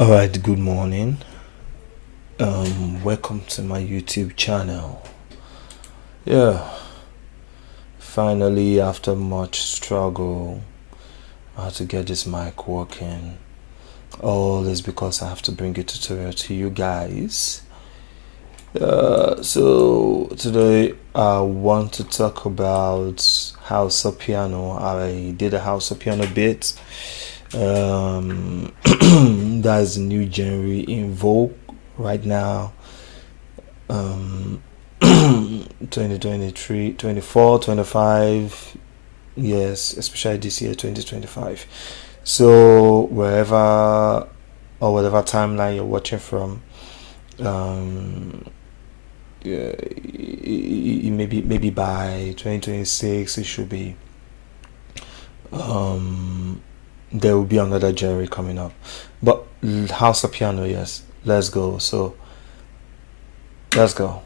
All right, good morning. Welcome to my YouTube channel. Yeah, finally, after much struggle, I had to get this mic working. All is because I have to bring a tutorial to you guys. So today I want to talk about Hausa Piano. I did a Hausa Piano bit. That's the new genre in vogue right now. 2023, 24, 25, yes, especially this year, 2025. So wherever or whatever timeline you're watching from, yeah, maybe by 2026 it should be there will be another genre coming up. But House of Piano, yes, let's go. So let's go.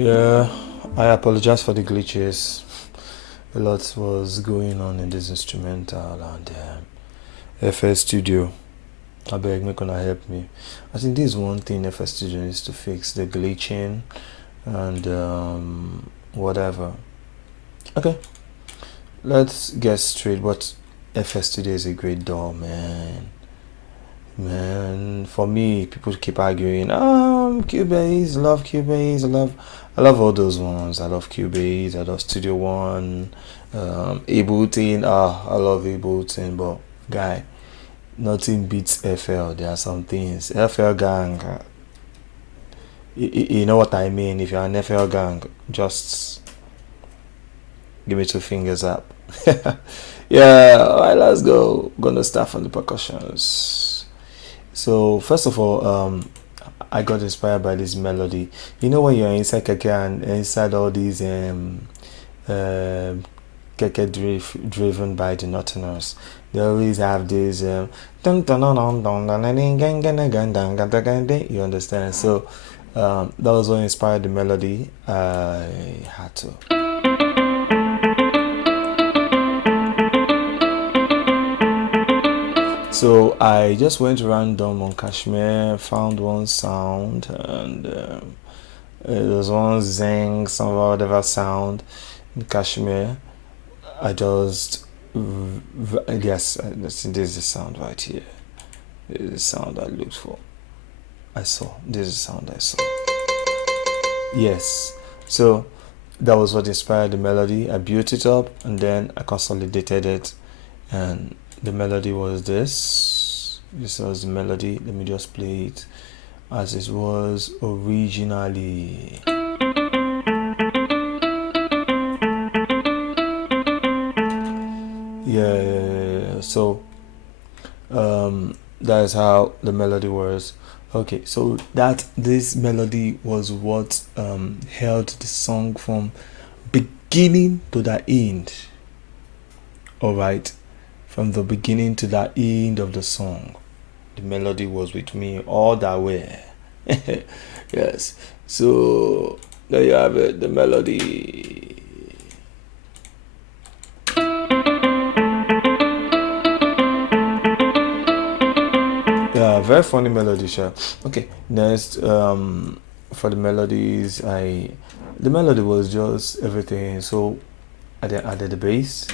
Yeah, I apologize for the glitches. A lot was going on in this instrumental and FS Studio. I beg, make gonna help me. I think this is one thing FS Studio needs to fix: the glitching and whatever. Okay, let's get straight. But FS Studio is a great DAW, man. Man, for me, people keep arguing. Cubase, love Cubase, I love all those ones. I love Cubase, I love Studio One, Ableton. I love Ableton, but guy, nothing beats FL. There are some things. FL gang, you know what I mean. If you're an FL gang, just give me two fingers up. Yeah, alright, let's go. Gonna start from the percussions. So first of all, I got inspired by this melody. You know when you're inside keke and inside all these keke driven by the Northerners, they always have this you understand? So that was what inspired the melody. I had to. So I just went random on Kashmir, found one sound, and it was one zing, some whatever sound in Kashmir. I just yes, this is the sound right here. This is the sound I looked for. I saw. This is the sound I saw. Yes. So that was what inspired the melody. I built it up and then I consolidated it, and the melody was this. This was the melody. Let me just play it as it was originally. Yeah. So that is how the melody was. Okay, so this melody was what held the song from beginning to the end. All right, from the beginning to the end of the song, the melody was with me all that way. Yes, so there you have it, the melody. Yeah, very funny melody, sure. Okay, next, for the melodies, the melody was just everything. So I then added the bass.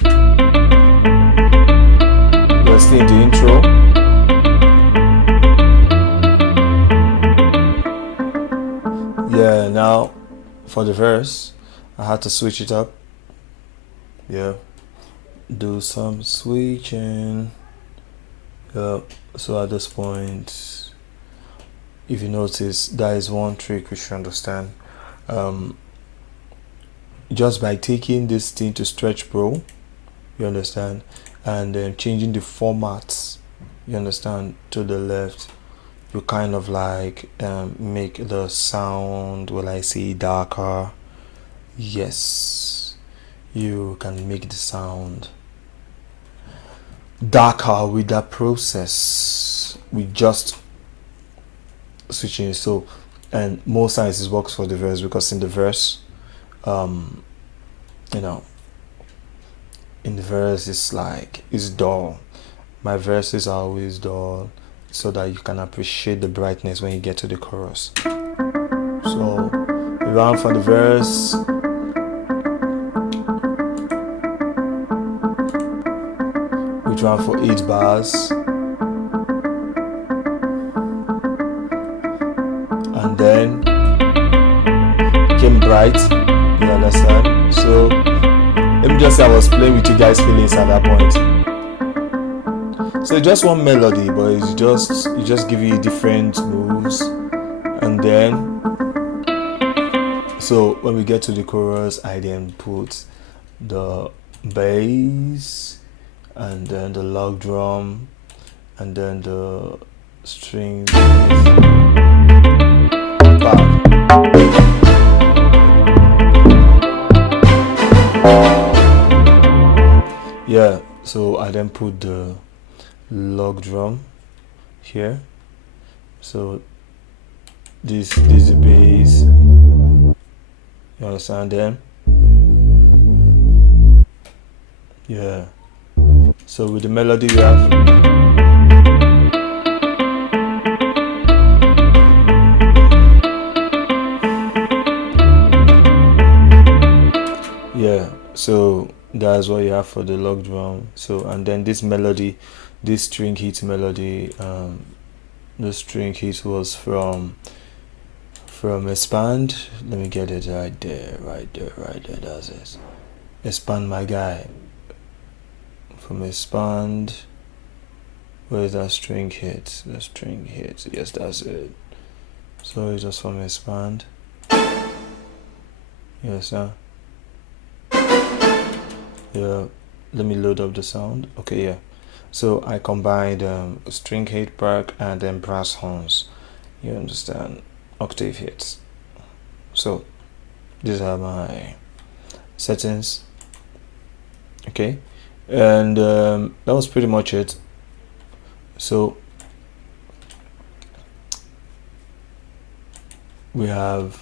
We're still in the intro. Yeah, now for the verse, I had to switch it up. Yeah, do some switching. Yeah, so at this point, if you notice, that is one trick we should understand. Just by taking this thing to Stretch Pro, you understand, and then changing the formats, you understand, to the left, you kind of like make the sound, will I say, darker. Yes, you can make the sound darker with that process. We just switching. So, and most times it works for the verse, because in the verse, you know, in the verse it's dull. My verses are always dull, so that you can appreciate the brightness when you get to the chorus. So around for the verse, which ran for 8 bars, and then came bright. You understand? So let me just say I was playing with you guys' feelings at that point. So just one melody, but it's just give you different moves, and then so when we get to the chorus, I then put the bass, and then the log drum, and then the strings. Yeah, so I then put the log drum here. So this is the bass. You understand then? Yeah. So with the melody we have, yeah, so that's what you have for the log drum. So, and then this melody, this string hit melody, the string hit was from Xpand. Let me get it right there. That's it. Xpand, my guy. From Xpand. Where is that string hit? The string hit. Yes, that's it. So it's just from Xpand. Yes, sir. Yeah. Let me load up the sound. Okay, yeah. So I combined string hit part and then brass horns. You understand? Octave hits. So these are my settings. Okay, and that was pretty much it. So we have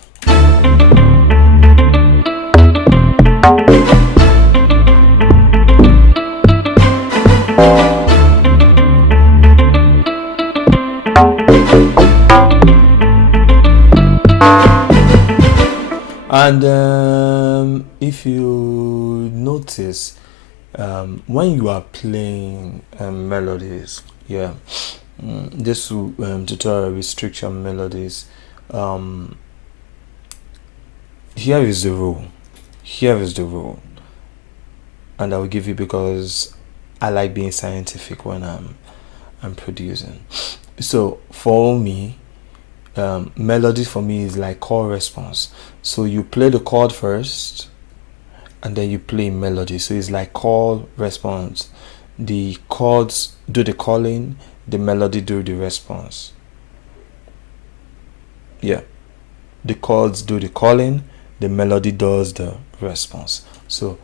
and if you notice, when you are playing melodies, yeah, this tutorial restriction melodies, here is the rule, and I will give you, because I like being scientific when I'm producing. So for me, melody for me is like chord response. So you play the chord first, and then you play melody. So it's like chord response. The chords do the calling, the melody do the response. Yeah, the chords do the calling, the melody does the response. So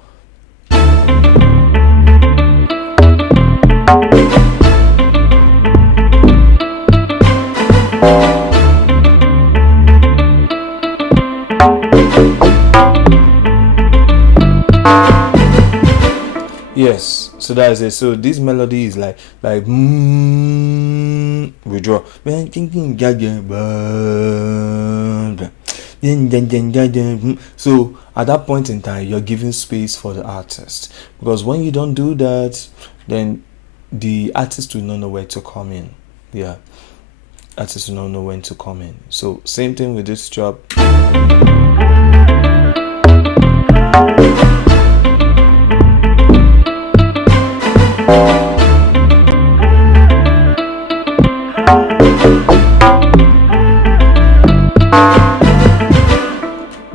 yes, so that is it. So this melody is like we draw. So at that point in time, you're giving space for the artist, because when you don't do that, then the artist will not know where to come in. Yeah, artists will not know when to come in. So same thing with this job.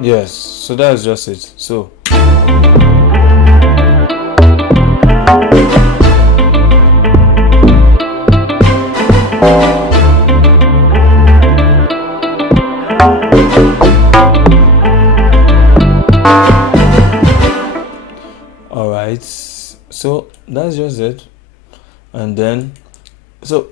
Yes, so that's just it. So all right, so that's just it. And then so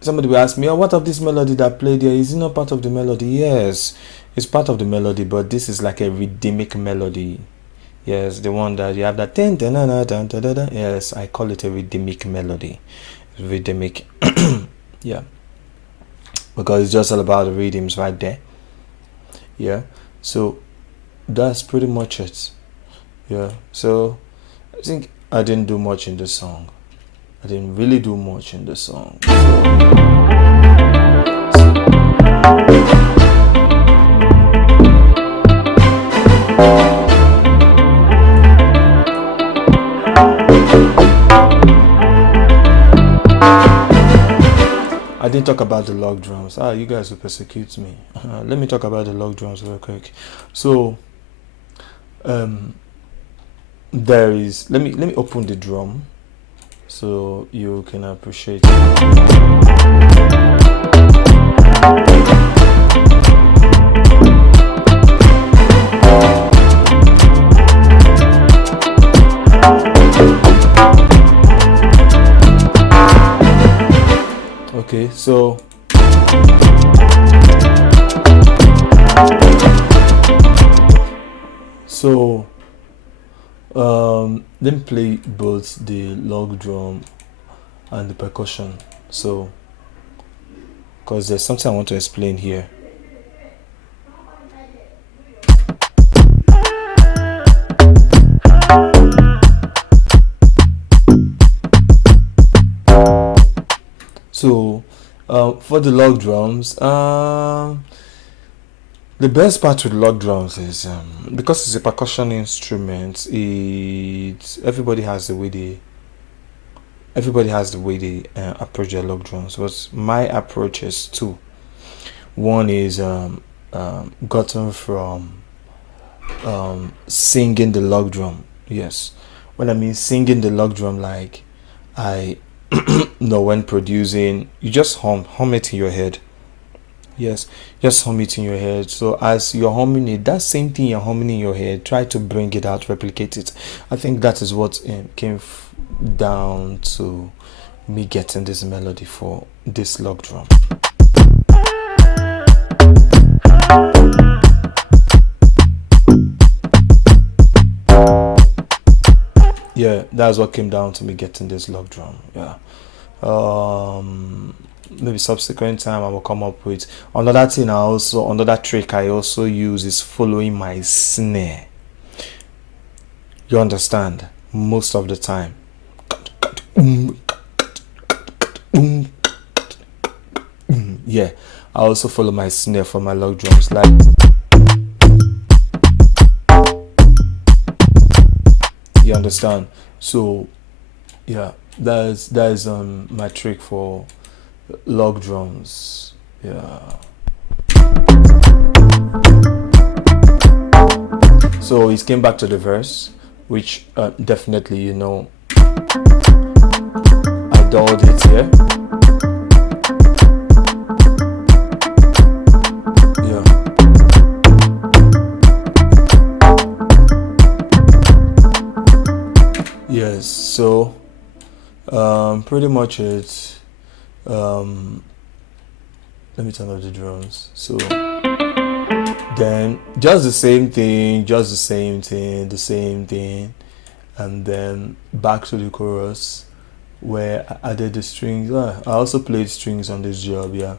somebody will ask me, oh, what of this melody that played here? Is it not part of the melody? Yes, it's part of the melody, but this is like a rhythmic melody. Yes, the one that you have that ten, ten, ten, ten, ten, ten. Yes, I call it a rhythmic melody. Rhythmic. Yeah, because it's just all about the rhythms right there. Yeah, so that's pretty much it. Yeah, so I think I didn't do much in the song. I didn't really do much in the song. I didn't talk about the log drums. You guys will persecute me. Let me talk about the log drums real quick. So there is, let me open the drum so you can appreciate it. Okay, so let me play both the log drum and the percussion, so because there's something I want to explain here. So for the log drums, the best part with log drums is because it's a percussion instrument. Everybody has the way they approach their log drums. But my approach is two. One is gotten from singing the log drum. Yes, when I mean singing the log drum, like I know when producing, you just hum it in your head. Yes, just hum it in your head. So as you're humming it, that same thing you're humming in your head, try to bring it out, replicate it. I think that is what came down to me getting this melody for this log drum. Yeah, that's what came down to me getting this log drum. Yeah. Maybe subsequent time I will come up with another thing. Another trick I also use is following my snare. You understand? Most of the time. Yeah, I also follow my snare for my log drums, like you understand. So yeah, that is my trick for log drums. Yeah. So he came back to the verse, which definitely adored it here. Yeah. Yes. So pretty much it. Let me turn off the drums. So then just the same thing, the same thing, and then back to the chorus where I added the strings. I also played strings on this job. Yeah.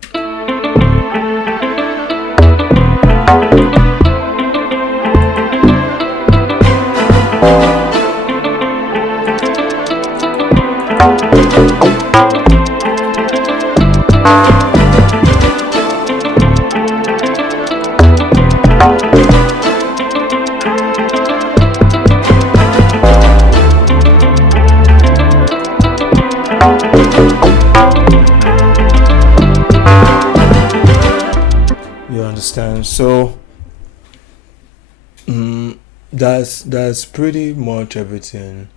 understand? So that's pretty much everything.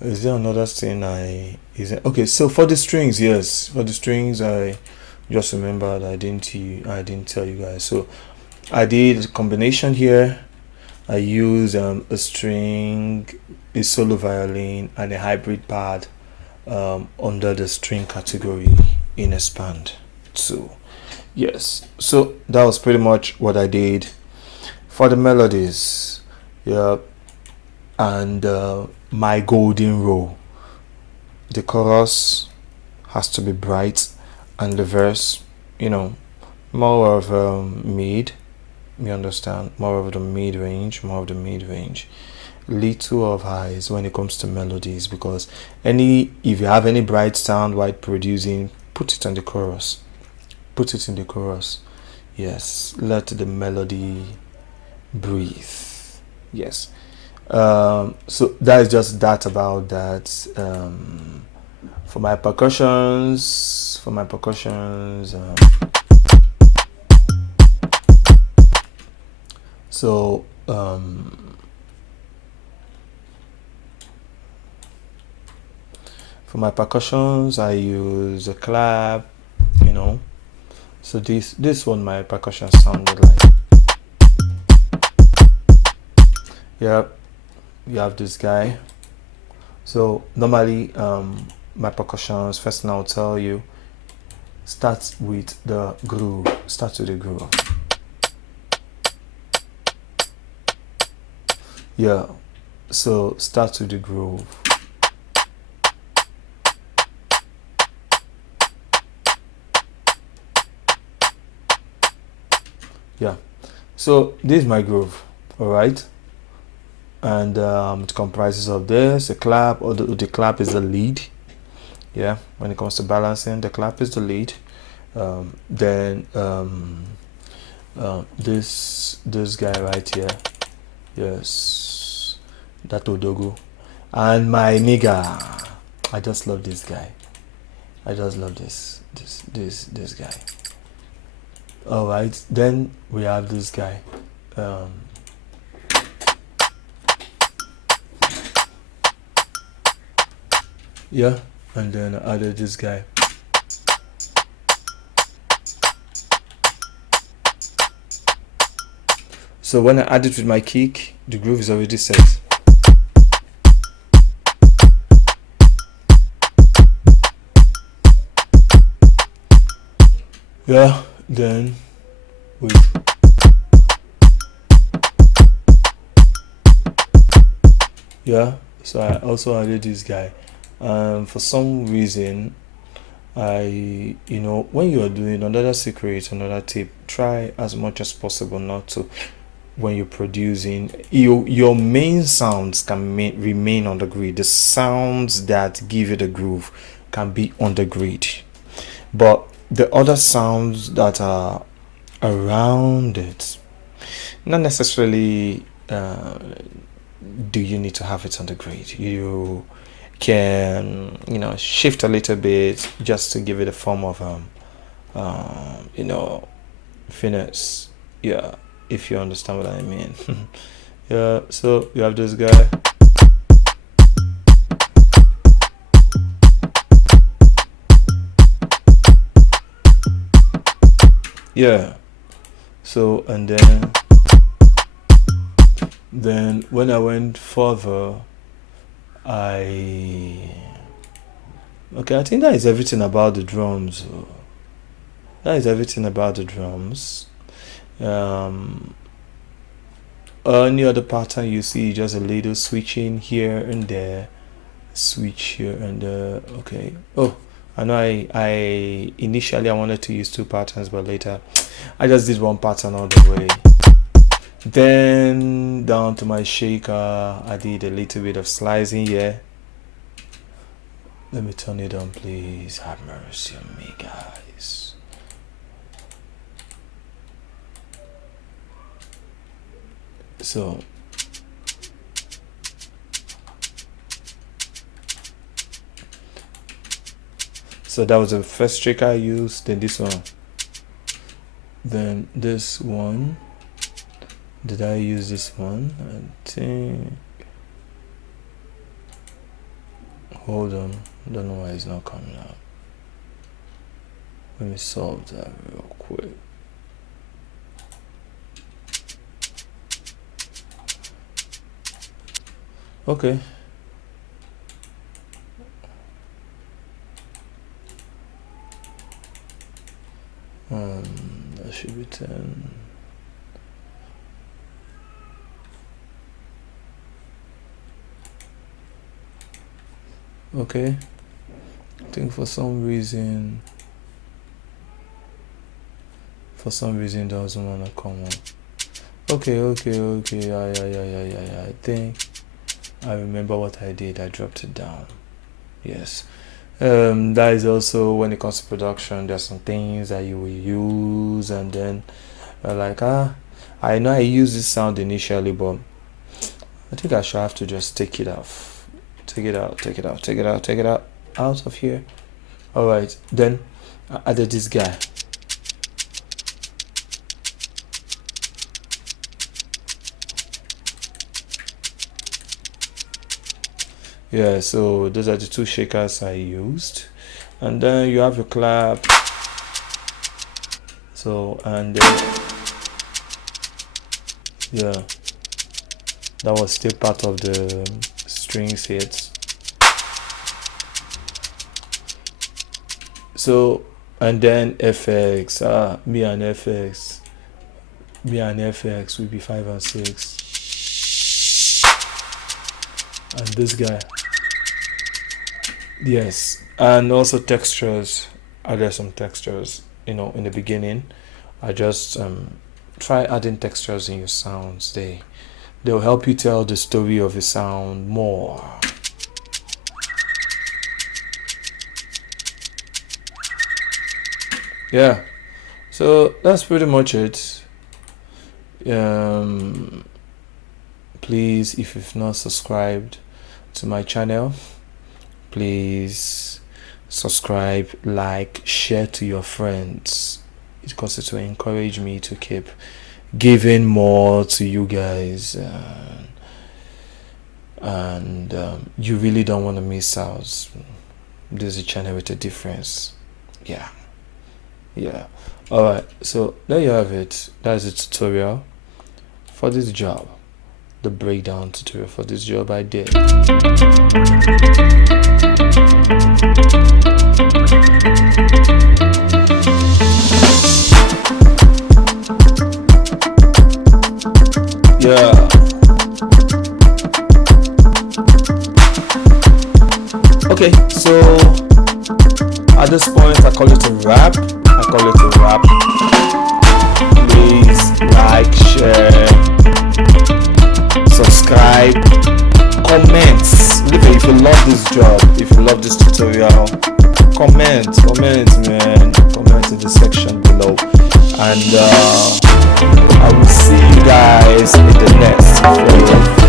Is there another thing okay? So for the strings, yes, for the strings, I just remembered I didn't tell you guys. So I did a combination here. I use a string, a solo violin, and a hybrid pad under the string category in Xpand. So yes, so that was pretty much what I did for the melodies. Yeah, and my golden rule: the chorus has to be bright, and the verse, more of mid. You understand? More of the mid range, more of the mid range. Little of highs when it comes to melodies, because if you have any bright sound while producing, put it on the chorus. Put it in the chorus. Yes, let the melody breathe. Yes. So that is just that about that. For my percussions, so for my percussions, I use a clap. So this one, my percussion sounded like. Yeah, you have this guy. So normally, my percussions, first thing I'll tell you, start with the groove. Start with the groove. Yeah, so start with the groove. Yeah, so this is my groove, all right, and it comprises of this, a clap, or the clap is the lead. Yeah, when it comes to balancing, the clap is the lead. Then this guy right here, yes, that Odogu, and my nigga. I just love this guy. I just love this guy. All right, then we have this guy. Yeah, and then I added this guy. So when I add it with my kick, the groove is already set. Yeah, then wait. Yeah, so I also added this guy. For some reason, when you are doing another secret, another tip, try as much as possible not to, when you're producing, your main sounds can remain on the grid. The sounds that give you the groove can be on the grid, but the other sounds that are around it, not necessarily do you need to have it on the grid. You can shift a little bit just to give it a form of finesse. Yeah, if you understand what I mean. Yeah, so you have this guy. Yeah, so and then when I went further, I think that is everything about the drums. That is everything about the drums. Any other pattern you see, just a little switching here and there, switch here and there. Okay. Oh, I know I initially I wanted to use two patterns, but later I just did one pattern all the way. Then down to my shaker, I did a little bit of slicing here. Let me turn it on, please. Have mercy on me, guys. So that was the first trick I used. Then this one. Then this one, did I use this one? I think, hold on, don't know why it's not coming out. Let me solve that real quick. Okay. That should be 10. Okay. I think for some reason that doesn't want to come on. Okay. Yeah. I think I remember what I did. I dropped it down. Yes. That is also when it comes to production, there's some things that you will use, and then like, I know I used this sound initially, but I think I should have to just take it off. Take it out of here. All right, then I added this guy. Yeah, so those are the two shakers I used, and then you have your clap. So, and then, yeah, that was still part of the strings hits. So, and then FX, me and FX will be 5 and 6, and this guy. Yes, and also textures. I added some textures, in the beginning. I just try adding textures in your sounds. They'll help you tell the story of a sound more. Yeah, so that's pretty much it. Please, if you've not subscribed to my channel, please subscribe, like, share to your friends, because it will encourage me to keep giving more to you guys, and you really don't want to miss out. This is a channel with a difference. Yeah. All right, so there you have it. That's the tutorial for this job, the breakdown tutorial for this job I did. Yeah. Okay, so at this point I call it a wrap. Please like, share, subscribe, comments. If you love this job, if you love this tutorial, comment, man. Comment in the section below, and I will see you guys in the next video.